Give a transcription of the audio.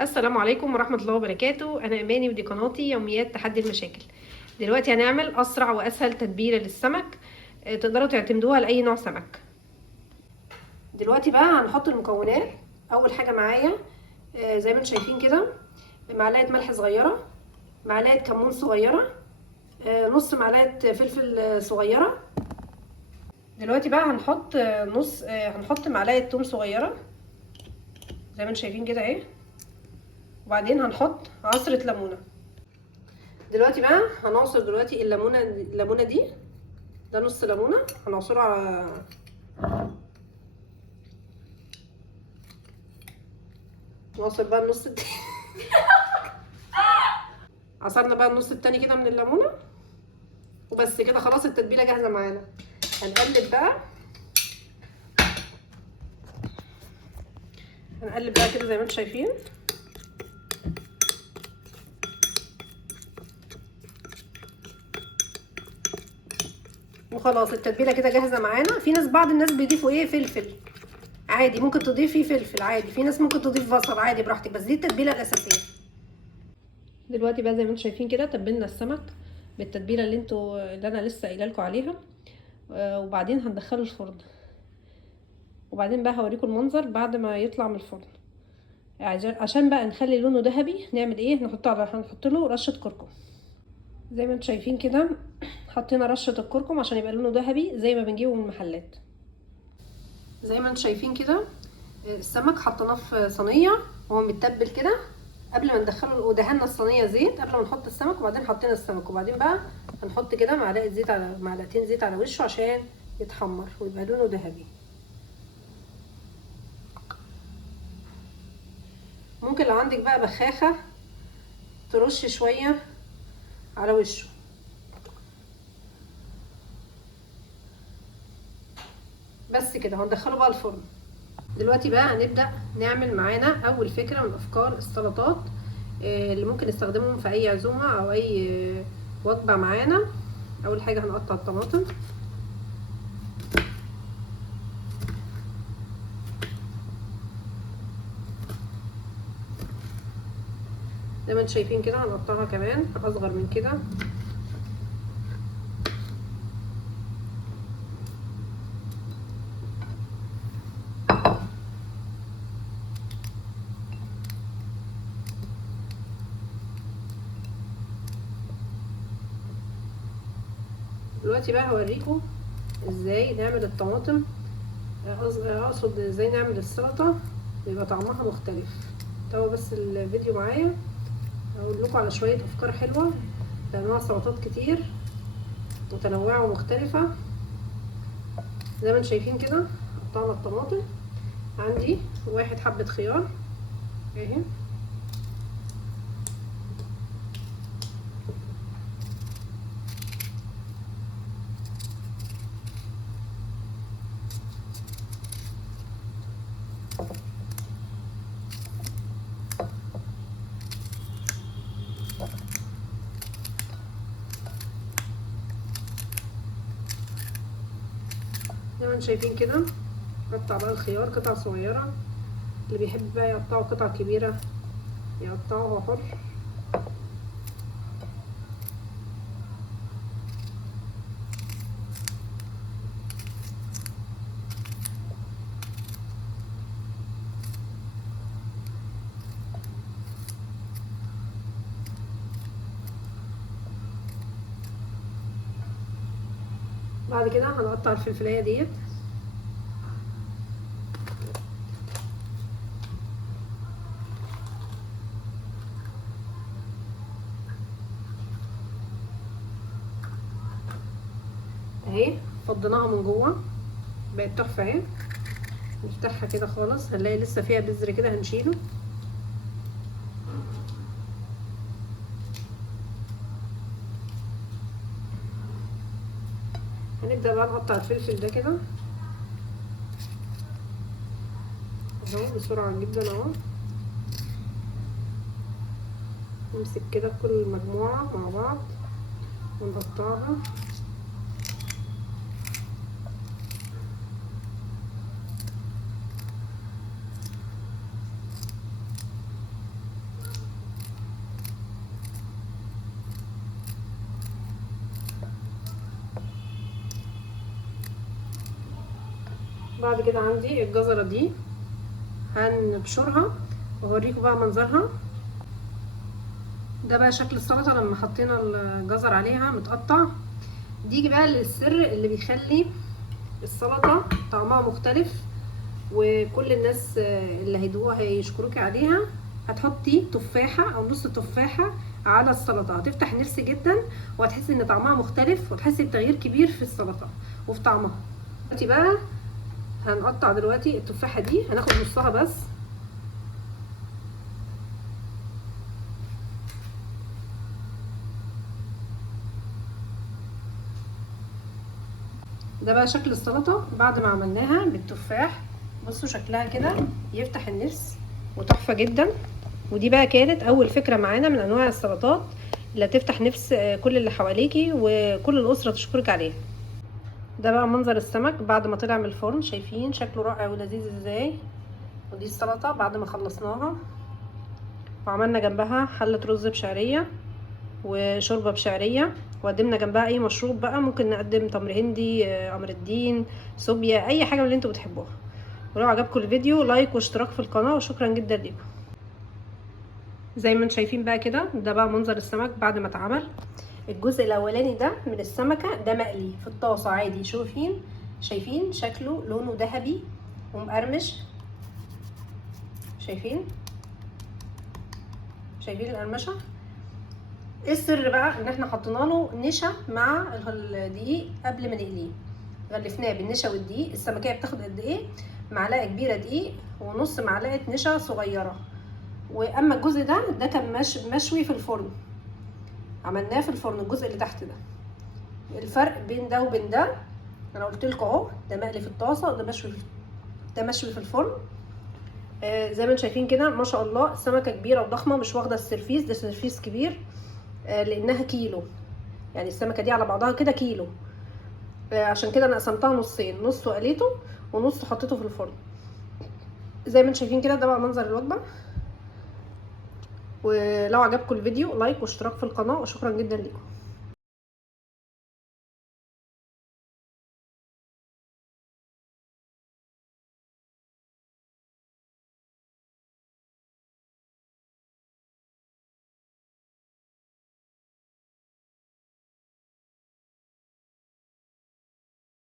السلام عليكم ورحمة الله وبركاته. أنا أماني ودي قناتي يوميات تحدي المشاكل. دلوقتي هنعمل أسرع وأسهل تتبيلة للسمك. تقدروا تعتمدوها لأي نوع سمك. دلوقتي بقى هنحط المكونات. أول حاجة معايا زي ما انتم شايفين كده معلقة ملح صغيرة، معلقة كمون صغيرة، نص معلقة فلفل صغيرة. دلوقتي بقى هنحط هنحط معلقة توم صغيرة زي ما انتم شايفين كده اهي، وبعدين هنحط عصرة ليمونة. دلوقتي بقى هنعصر دلوقتي الليمونه دي، ده نص ليمونه هنعصره على نعصر بقى النص التاني. عصرنا بقى النص التاني كده من الليمونه وبس كده. خلاص التتبيله جاهزه معانا. هنقلب بقى كده زي ما انتم شايفين. وخلاص التتبيله كده جاهزه معانا. في بعض الناس بيضيفوا فلفل عادي، ممكن تضيفي فلفل عادي، في ناس ممكن تضيف بصل عادي براحتك، بس دي التتبيله الاساسيه. دلوقتي بقى زي ما انتم شايفين كده تبلنا السمك بالتتبيله اللي انا لسه قايله لكم عليها. وبعدين هندخله الفرن، وبعدين بقى هوريكم المنظر بعد ما يطلع من الفرن. عشان بقى نخلي لونه ذهبي نعمل هنحط له رشه كركم زي ما انتم شايفين كده. حطينا رشه الكركم عشان يبقى لونه ذهبي زي ما بنجيبه من المحلات. زي ما انتم شايفين كده السمك حطيناه في صينيه وهو متبل كده قبل ما ندخله، ودهنا الصينيه زيت قبل ما نحط السمك، وبعدين حطينا السمك، وبعدين بقى هنحط كده معلقتين زيت على وشه عشان يتحمر ويبقى لونه ذهبي. ممكن لو عندك بقى بخاخه ترش شويه على وشه. بس كده هندخله بقى الفرن. دلوقتي بقى هنبدأ نعمل معانا اول فكرة من افكار السلطات اللي ممكن نستخدمهم في اي عزومة او اي وجبة معانا. اول حاجة هنقطع الطماطم. زي ما انتم شايفين كده هنقطعها كمان اصغر من كده. دلوقتي بقى هوريكم ازاي نعمل الطماطم، اقصد ازاي نعمل السلطة بيبقى طعمها مختلف. تابعوا بس الفيديو معايا، اقول لكم على شوية افكار حلوة لانواع سلطات كتير متنوعة ومختلفة. زي ما انتم شايفين كده قطعنا الطماطم. عندي 1 حبة خيار اهي، زي ما انتم شايفين كده. قطع بقى الخيار قطع صغيرة، اللي بيحب بقى يقطعه قطع كبيرة يقطعه، هو حر. بعد كده هنقطع الفلفلاية ديت. اهي فضيناها من جوه بقت تحفة اهي. نفتحها كده خالص هنلاقي لسه فيها بذر كده هنشيله. هنبدأ بقى نقطع الفلفل ده كده اهو بسرعة جدا اهو. نمسك كده كل المجموعة مع بعض ونقطعها. بعد كده عندي الجزرة دي هنبشرها واوريكم بقى منظرها. ده بقى شكل السلطة لما حطينا الجزر عليها متقطع. دي بقى السر اللي بيخلي السلطة طعمها مختلف، وكل الناس اللي هيدوقوها هيشكروكي عليها. هتحطي تفاحة او نص تفاحة على السلطة، هتفتح نفسي جدا، وهتحسي ان طعمها مختلف، وتحسي بتغيير كبير في السلطة وفي طعمها. دلوقتي بقى هنقطع دلوقتي التفاحة دي، هناخد نصها بس. ده بقى شكل السلطة بعد ما عملناها بالتفاح. بصوا شكلها كده يفتح النفس وتحفة جدا. ودي بقى كانت اول فكرة معانا من انواع السلطات اللي تفتح نفس كل اللي حواليكي وكل الاسرة تشكرك عليها. ده بقى منظر السمك بعد ما طلع من الفرن، شايفين شكله رائع ولذيذ ازاي. ودي السلطة بعد ما خلصناها، وعملنا جنبها حلة رز بشعرية وشوربة بشعرية، وقدمنا جنبها اي مشروب بقى. ممكن نقدم تمر هندي، قمر الدين، صوبيا، اي حاجة من اللي انتوا بتحبوها. ولو عجبكم الفيديو لايك واشتراك في القناة، وشكرا جدا لكم. زي ما انتم شايفين بقى كده، ده بقى منظر السمك بعد ما اتعمل. الجزء الاولاني ده من السمكة ده مقلي في الطاسة عادي. شايفين شكله لونه ذهبي ومقرمش. شايفين القرمشة. ايه السر بقى؟ ان احنا حطينا له نشا مع الدقيق قبل ما نقليه. غلفناه بالنشا والدقيق. السمكية بتاخد قد ايه؟ معلقة كبيرة دقيق ونص معلقة نشا صغيرة. واما الجزء ده كان مشوي في الفرن، عملناه في الفرن الجزء اللي تحت ده. الفرق بين ده وبين ده انا قلت لكم اهو، ده مقلي في الطاسه وده مشوي في الفرن. زي ما انتم شايفين كده ما شاء الله، سمكه كبيره وضخمه، مش واخده السرفيس ده، سرفيس كبير لانها كيلو. يعني السمكه دي على بعضها كده كيلو. عشان كده انا قسمتها نصين، نص قليته ونص حطيته في الفرن. زي ما انتم شايفين كده، ده بقى منظر الوجبه. ولو عجبكم الفيديو لايك واشتراك في القناه، وشكرا جدا لكم.